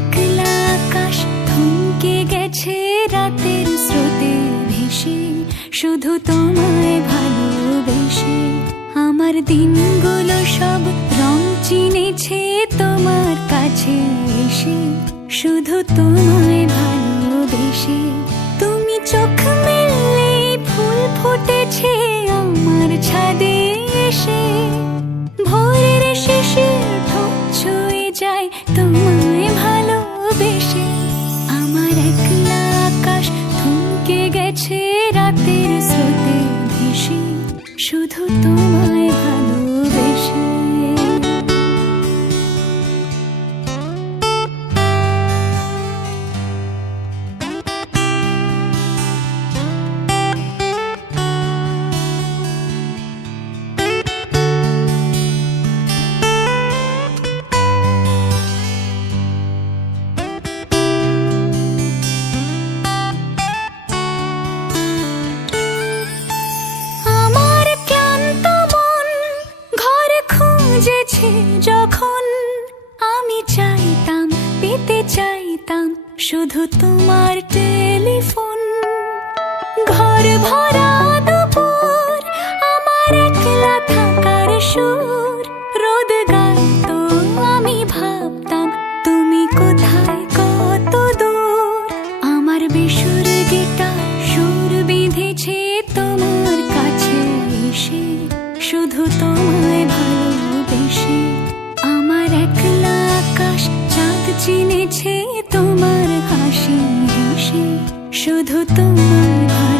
একলা আকাশ থমকে গেছে রাতের স্রোতে ভেসে, শুধু তোমায় ভালোবেসে। আমার দিনগুলো সব রং চিনেছে তোমার কাছে এসে, শুধু তোমায় ভালোবেসে। তুমি চোখ মেললে ফুল ফুটেছে আমার ছাদে এসে, ভোরের শেষে ঠোঁট ছুঁয়ে যায় তোমায় ভালোবেসে। আমার একলা আকাশ থমকে গেছে রাতের স্রোতে ভেসে, শুধু তোমায় ভালোবেসে। যখন আমি চাইতাম, পেতে চাইতাম শুধু তোমার টেলিফোন। ঘর ভরা দুপুর, আমার একলা থাকার সুর, রোদ গাইতো আমি ভাবতাম তুমি কোথায় কত দূর। আমার বেসুর গিটার সুর বিঁধেছে তোমার কাছে এসে, শুধু তোমায় ভালোবেসে। আমার একলা আকাশ চাঁদ চিনেছে তোমার হাসি হেসে, শুধু তোমায় ভালোবেসে।